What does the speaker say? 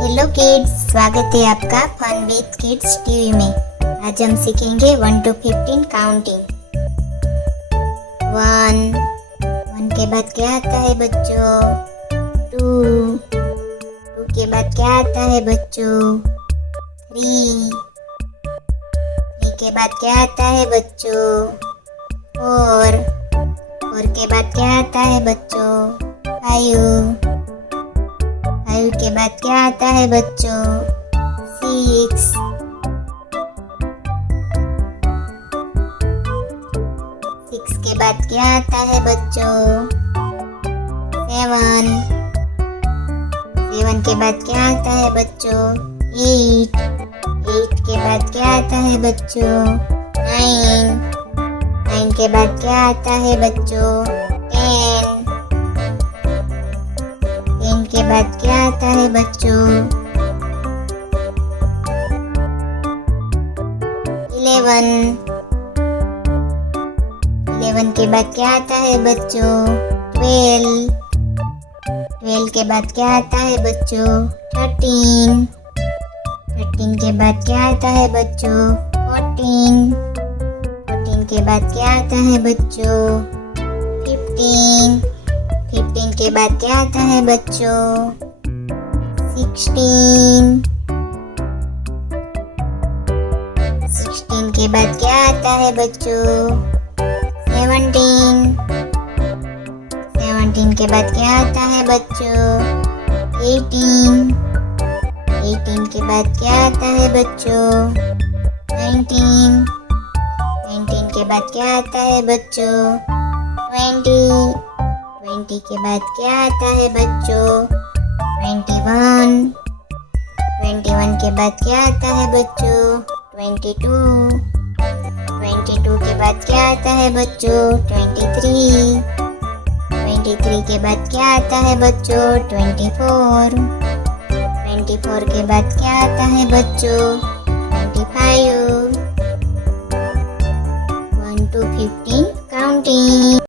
Hello kids, स्वागत है आपका फन विद किड्स टीवी में। आज हम सीखेंगे 1 to 15 काउंटिंग। 1 के बाद क्या आता है बच्चों? 2 के बाद क्या आता है बच्चों? 3 के बाद क्या आता है बच्चों? 4 के बाद क्या आता है बच्चों? 5 के बाद क्या आता है बच्चों? 6 के बाद क्या आता है बच्चों? 7 के बाद क्या आता है बच्चों? 8 के बाद क्या आता है बच्चों? 9 के बाद क्या आता है बच्चों? 10 के बाद क्या आता है बच्चों? 11 के बाद क्या आता है बच्चों? 12 के बाद क्या आता है बच्चों? 13 के बाद क्या आता है बच्चों? 14 के बाद क्या आता है बच्चों? 15 के बाद क्या आता है बच्चों? 16 के बाद क्या आता है बच्चों? 17 के बाद क्या आता है बच्चों? 18 के बाद क्या आता है बच्चों? 19 के बाद क्या आता है बच्चों? 20 के बाद क्या आता है बच्चों? 21 के बाद क्या आता है बच्चों? 22 के बाद क्या आता है बच्चों? 23 के बाद क्या आता है बच्चों? 24 के बाद क्या आता है बच्चों? 25 1 to 15 काउंटिंग।